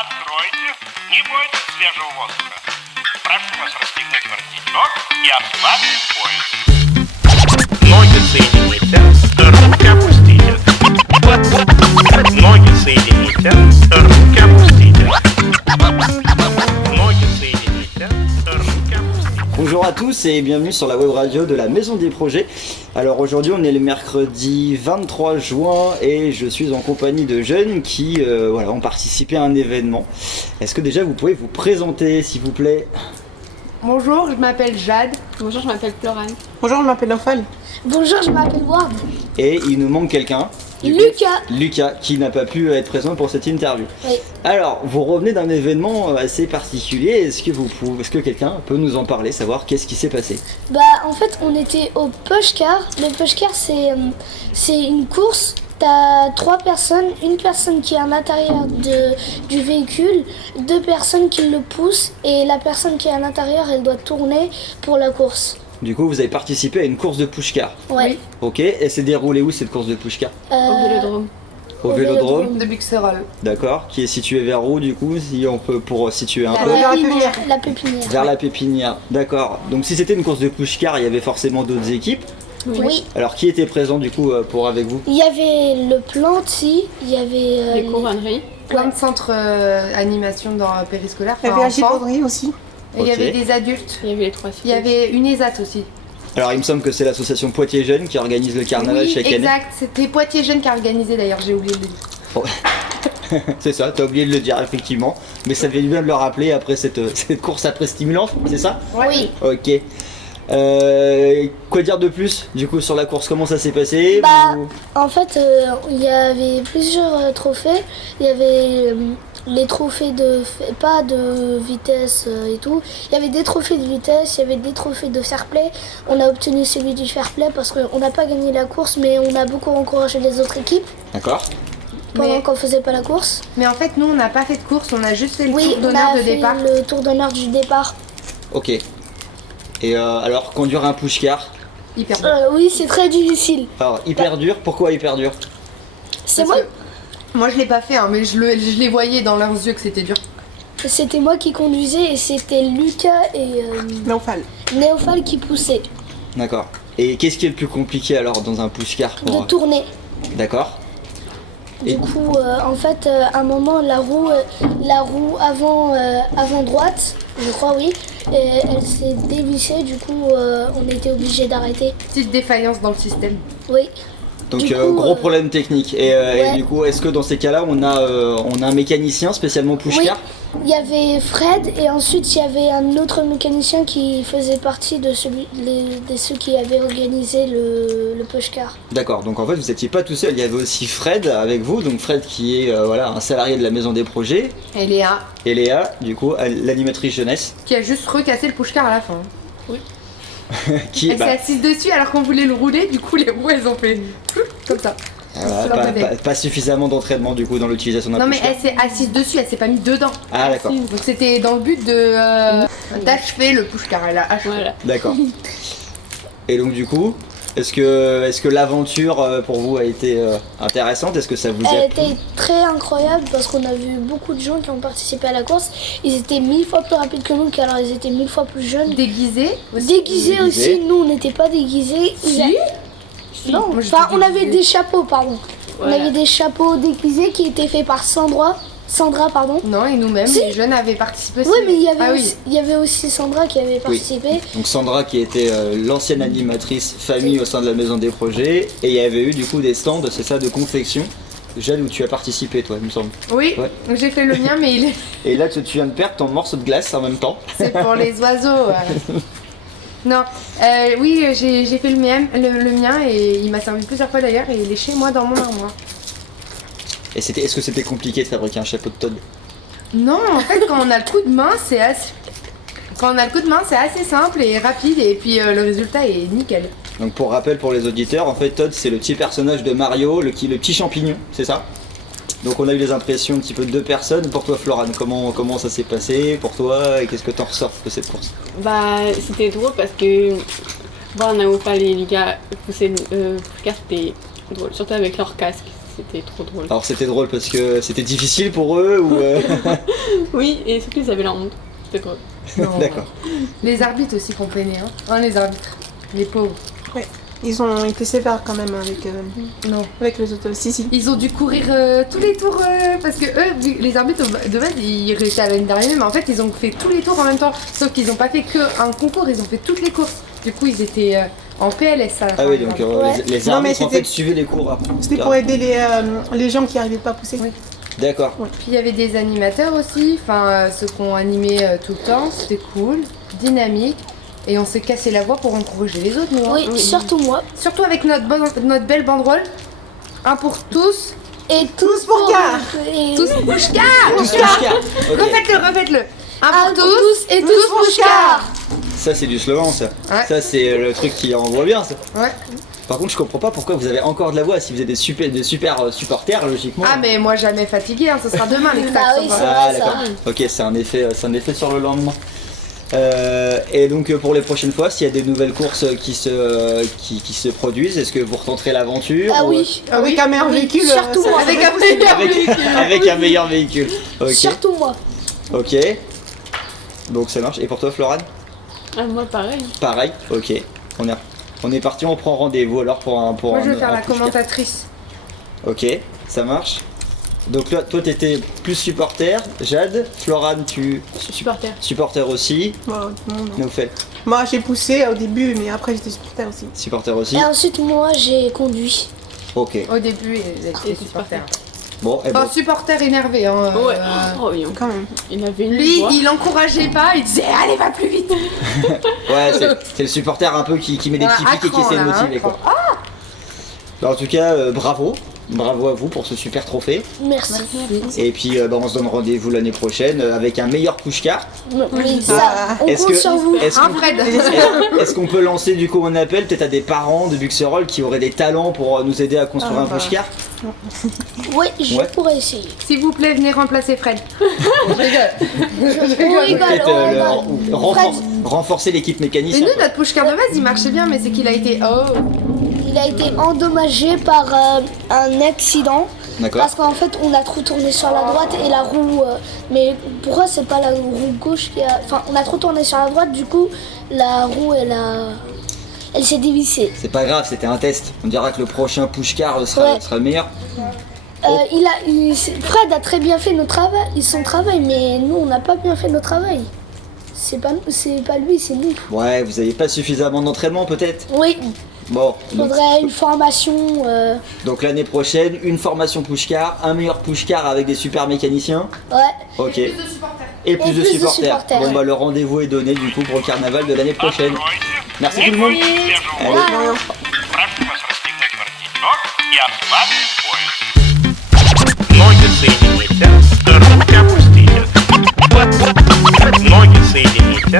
Откройте, не бойтесь свежего воздуха. Прошу вас расстегнуть воротничок и ослабить пояс. Ноги соедините, руки опустите. Ноги соедините, руки опустите. Ноги соедините, руки опустите. Bonjour à tous et bienvenue sur la web radio de la Maison des Projets. Alors aujourd'hui on est le mercredi 23 juin et je suis en compagnie de jeunes qui ont participé à un événement. Est-ce que déjà vous pouvez vous présenter s'il vous plaît? Bonjour, je m'appelle Jade. Bonjour, je m'appelle Florane. Bonjour, je m'appelle Ophal. Bonjour, je m'appelle Ward. Et il nous manque quelqu'un. Lucas qui n'a pas pu être présent pour cette interview. Oui. Alors vous revenez d'un événement assez particulier, est-ce que quelqu'un peut nous en parler, savoir qu'est-ce qui s'est passé? Bah en fait on était au push-car. Le push-car c'est une course. T'as 3 personnes, une personne qui est à l'intérieur du véhicule, 2 personnes qui le poussent et la personne qui est à l'intérieur elle doit tourner pour la course. Du coup vous avez participé à une course de push-car. Ouais. Ok, elle s'est déroulée où cette course de push-car? Au Vélodrome. Au Vélodrome. De Buxerolles. D'accord, qui est situé vers où du coup, si on peut pour situer un peu? La pépinière. Vers la pépinière, d'accord. Donc si c'était une course de push-car, il y avait forcément d'autres équipes. Oui. Alors qui était présent du coup pour avec vous? Il y avait le planti, il y avait Les couronneries. Plein de centres animation dans périscolaire. Il y avait la enfants. Gibauderie aussi. Et il y Ok. avait des adultes. Il y avait les 3 Il y avait une ESAT aussi. Alors il me semble que c'est l'association Poitiers Jeunes qui organise le carnaval Oui, chaque année. exact. C'était Poitiers Jeunes qui a organisé d'ailleurs, j'ai oublié de le dire. C'est ça, t'as oublié de le dire effectivement. Mais ça fait du bien de le rappeler après cette course après stimulante, c'est ça? Oui. Ok. Quoi dire de plus du coup sur la course? Comment ça s'est passé? Bah, Vous- en fait, il y avait plusieurs trophées. Il y avait les trophées pas de vitesse et tout. Il y avait des trophées de vitesse, il y avait des trophées de fair play. On a obtenu celui du fair play parce qu'on n'a pas gagné la course, mais on a beaucoup encouragé les autres équipes D'accord. pendant Mais- qu'on faisait pas la course. Mais en fait, nous, on n'a pas fait de course, on a juste fait le Oui, tour on d'honneur a de fait départ. le tour d'honneur du départ. Ok. Et alors conduire un push-car, Hyper bien. Oui, c'est très difficile. alors hyper dur, pourquoi hyper dur? C'est Parce moi, que moi, je l'ai pas fait, hein, mais je les voyais dans leurs yeux que c'était dur. c'était moi qui conduisais et c'était Lucas et Ophal. Néophal qui poussaient D'accord. Et qu'est-ce qui est le plus compliqué alors dans un push-car de tourner. D'accord. Et- Du coup, en fait, à un moment, la roue avant droite, je crois, oui, elle s'est dévissée. Du coup, on était obligé d'arrêter. Petite défaillance dans le système. Oui. Donc Du coup, gros problème technique. Et ouais. du coup, est-ce que dans ces cas-là, on a un mécanicien spécialement push-car? Il y avait Fred et ensuite il y avait un autre mécanicien qui faisait partie de ceux qui avaient organisé le push-car. D'accord. Donc en fait, vous n'étiez pas tout seul. Il y avait aussi Fred avec vous. Donc Fred qui est un salarié de la Maison des Projets. Et Léa, Et Léa, du coup, l'animatrice jeunesse, qui a juste recassé le push-car à la fin. qui Elle s'est assise dessus alors qu'on voulait le rouler, du coup les roues elles ont fait comme ça. voilà, sur leur modèle. pas suffisamment d'entraînement du coup dans l'utilisation d'un Non mais push-car. elle s'est assise dessus, elle s'est pas mise dedans. Ah d'accord. Donc c'était dans le but d'achever le push-car, elle a achevé. Voilà. D'accord. Et donc du coup, est-ce que l'aventure pour vous a été intéressante? Est-ce que ça vous a Elle plu? était très incroyable parce qu'on a vu beaucoup de gens qui ont participé à la course. Ils étaient 1000 fois plus rapides que nous car alors ils étaient 1000 fois plus jeunes. Déguisée aussi. Déguisés Déguisés. aussi, nous on n'était pas déguisés. Non, Moi, j'étais enfin on avait déguisée. des chapeaux, pardon. Voilà. On avait des chapeaux déguisés qui étaient faits par Sandra, pardon. Non, et nous-mêmes, Si. les jeunes avaient participé aussi. Oui, mais Ah oui. il y avait aussi Sandra qui avait participé. Donc Sandra qui était l'ancienne animatrice famille au sein de la Maison des Projets, et il y avait eu du coup des stands, c'est ça, de confection. Jade, où tu as participé toi il me semble. Oui, Ouais. donc j'ai fait le mien, mais Et là tu viens de perdre ton morceau de glace en même temps. c'est pour les oiseaux. Non, oui, j'ai fait le mien et il m'a servi plusieurs fois d'ailleurs et il est chez moi dans mon armoire. Et est-ce que c'était compliqué de fabriquer un chapeau de Todd? Non, en fait, quand on a le coup de main, c'est assez simple et rapide et puis le résultat est nickel. Donc pour rappel pour les auditeurs, en fait Todd c'est le petit personnage de Mario, le petit champignon, c'est ça? Donc on a eu les impressions un petit peu de 2 personnes. Pour toi Florane, comment ça s'est passé pour toi et qu'est-ce que t'en ressors de cette course? Bah, c'était drôle parce que voir Naoufal et Lucas pousser le push-car, c'était drôle, surtout avec leur casque. c'était trop drôle. Alors c'était drôle parce que c'était difficile pour eux ou Oui, et surtout ils avaient la honte. C'était drôle. Non. D'accord. Les arbitres aussi qu'on peinait, hein. Hein, les arbitres. Les pauvres. Ils ont été sévères quand même Non. avec les autres. Si. Ils ont dû courir tous les tours parce que eux, les arbitres de base, ils réussissaient à l'année dernière, mais en fait, ils ont fait tous les tours en même temps. Sauf qu'ils n'ont pas fait qu'un concours, ils ont fait toutes les courses. Du coup, ils étaient en PLS à la fin. Ah oui, donc Ouais. les Non, mais arbitres en c'était- fait suivaient les cours après. C'était pour aider les gens qui n'arrivaient pas à pousser. Oui. D'accord. Puis il y avait des animateurs aussi, enfin ceux qui ont animé tout le temps, c'était cool, dynamique. Et on s'est cassé la voix pour encourager les autres, nous. Hein. Oui, surtout moi. Surtout avec notre belle banderole. Un pour tous, Et Tous pour Car. Et... tous Pouchka. Tous Pouchka. Ok. Refaites-le. Un Un pour tous. et tous Pouchka. Ça c'est du slogan ça. Ouais. Ça c'est le truc qui envoie bien ça. Ouais. Par contre je comprends pas pourquoi vous avez encore de la voix si vous êtes des super supporters logiquement. Ah mais moi jamais fatigué, hein, ce sera demain les Bah claques. oui, ça c'est va. Ah vrai, d'accord. Ok, c'est un effet sur le lendemain. Et donc pour les prochaines fois, s'il y a des nouvelles courses qui se produisent, est-ce que vous retenterez l'aventure Ah ou- oui. Avec un meilleur véhicule. surtout ça- moi. Avec un meilleur avec un meilleur véhicule. Ok. Surtout moi. Ok. Donc ça marche. Et pour toi, Florane? Ah, moi pareil. Pareil. Ok. On est parti. On prend rendez-vous alors pour un Moi je vais faire un la push-car. commentatrice. Ok. Ça marche. Donc là, toi, t'étais plus supporter. Jade, Florane, tu Supporter. supporter aussi. Bon, non. Nous faites Moi j'ai poussé au début, mais après j'étais supporter aussi. supporter aussi. Et ensuite, moi, j'ai conduit. Ok. Au début, il était supporter. Bon. Et bon. Enfin, supporter énervé. Hein, Ouais. Oh, oui, Quand même. il avait une Lui, voix. il encourageait pas, il disait allez va plus vite. Ouais, c'est le supporter un peu qui met des Ouais, petits pics et qui à essaie de cran, là, motiver hein, quoi. Bah, en tout cas, bravo. Bravo à vous pour ce super trophée. Merci. Et puis bah, on se donne rendez-vous l'année prochaine avec un meilleur push-car. Oui, ça, on Est-ce compte que- sur vous. Est-ce Hein, qu'on Fred. est-ce qu'on peut lancer du coup un appel peut-être à des parents de Buxerolles qui auraient des talents pour nous aider à construire Ah, un bah. push-car? Oui, je Ouais. pourrais essayer. S'il vous plaît, venez remplacer Fred. Je rigole. On rigole, Peut-être on rigole. renforcer l'équipe Mais mécanicienne. nous, notre push-car de base, il marchait bien, mais c'est qu'il a été. Oh. Il a été endommagé par un accident. D'accord. Parce qu'en fait, on a trop tourné sur la droite et la roue. Mais pourquoi c'est pas la roue gauche qui a. Enfin, on a trop tourné sur la droite, du coup, la roue, elle s'est dévissée. C'est pas grave, c'était un test. On dira que le prochain push-car sera le meilleur. Fred a très bien fait son travail, mais nous, on n'a pas bien fait notre travail. C'est pas lui, c'est nous. Ouais, vous avez pas suffisamment d'entraînement peut-être? Oui, Bon. il faudrait une formation. Donc l'année prochaine, une formation push-car, un meilleur push-car avec des super mécaniciens. Ouais. Ok. Et plus de supporters. Bon bah le rendez-vous est donné du coup pour le carnaval de l'année prochaine. Откройте. Merci Не tout le monde. бойтесь свежего Allez. воздуха. Прошу вас расстегнуть воротничок и ослабить пояс. Ноги соедините, руки опустите. Ноги соедините,